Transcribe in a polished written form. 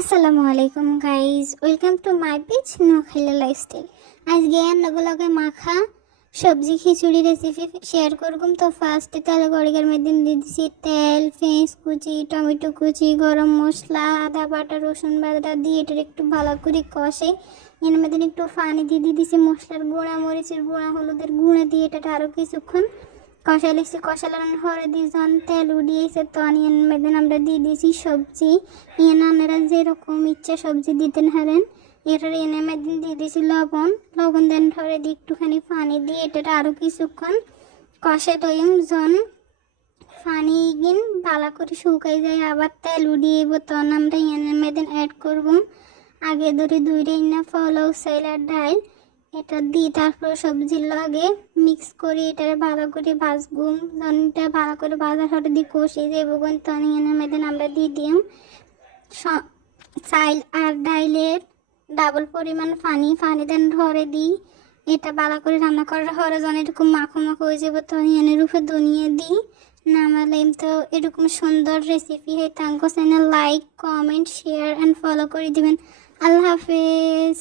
আসসালামু আলাইকুম guys, welcome to my page নোখাইলা লাইফস্টাইল। আজকে রান্নাগুলোকে মাখা সবজি খিচুড়ি রেসিপি শেয়ার করলাম। তো ফার্স্টে তেল গড়িয়ার মধ্যে দিয়ে দিচ্ছি তেল, পেঁয়াজ কুচি, টমেটো কুচি, গরম মশলা, আদা বাটা, রসুন বাটা দিয়ে এটা একটু ভালো করে কষে এর মধ্যে একটু পানি দিয়ে দিয়েছি, মশলার গুঁড়া, মরিচের গুঁড়া, হলুদের গুঁড়া দিয়ে এটা আরও কিছুক্ষণ কষাই লিখছি। কষালার হরে দিয়ে যখন তেল উঠিয়েছে তখন এর মধ্যে আমরা দিয়ে দিয়েছি সবজি। আপনারা যেরকম ইচ্ছা সবজি দিতেন হারেন। এটার এনে মধ্যে দিয়ে দিয়েছি লবণ দেন ধরে দিয়ে একটুখানি পানি দিয়ে এটা আরও কিছুক্ষণ কষে তৈম জন পানি গিন ভালো করে শুকাই যায়, আবার তেল উঠিয়ে তখন আমরা এনে মধ্যে অ্যাড করব আগে ধরে দুই রান্না ফলাও চাইল আর ডাল। এটা দিয়ে তারপর সবজির লগে মিক্স করে এটা ভালো করে ভাজবো। এটা ভালো করে ভাজার হঠাৎ দিয়ে কষিয়ে দেবো তখন এনে মধ্যে আমরা দিয়ে দিই চাইল আর ডাইলের ডাবল পরিমাণ পানি দেন ধরে দিই। এটা ভালো করে রান্না করার হরে যখন এরকম মাখো মাখো হয়ে যাবে তখন এনের উপরে ধনিয়ে দিই নামালাম। তো এরকম সুন্দর রেসিপি হয় তাঙ্কো channel like, comment, share and follow করে দিবেন। আল্লাহ হাফেজ।